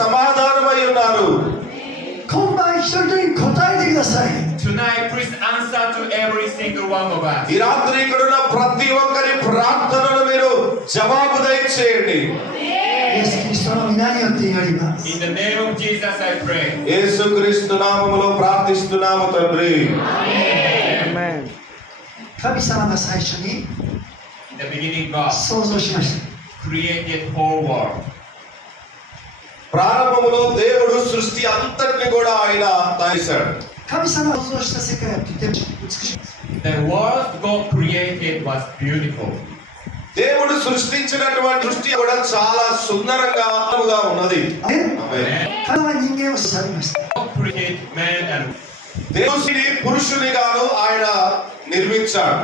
సమాధానమై ఉన్నారు. 今晩一人一人答えてください。 Tonight, please answer to every single one of us. ఈ రాత్రి ఇక్కడ ఉన్న ప్రతి ఒక్కరి ప్రార్థనలు మీరు జవాబు దయచేయండి. イエス・キリストの皆によって祈ります。 In the name of Jesus, I pray. యేసుక్రీస్తు నామములో ప్రార్థిస్తున్నాము తండ్రి. Amen. 神様が最初に In the beginning, God 創造しました。 created whole world. ప్రారంభములో దేవుడు సృష్టి అంతటిని కూడా ఆయన చేశాడు. 神様が創造した世界はとても美しい。 The world God created was beautiful. దేవుడు సృష్టించినటువంటి సృష్టి కూడా చాలా సుందరంగా ఉన్నది. ఆమేన్. ఆమేన్. 神は人間を去りました。 God created man and దేవుడిని పురుషునిగాను ఆయన నిర్మించాడు.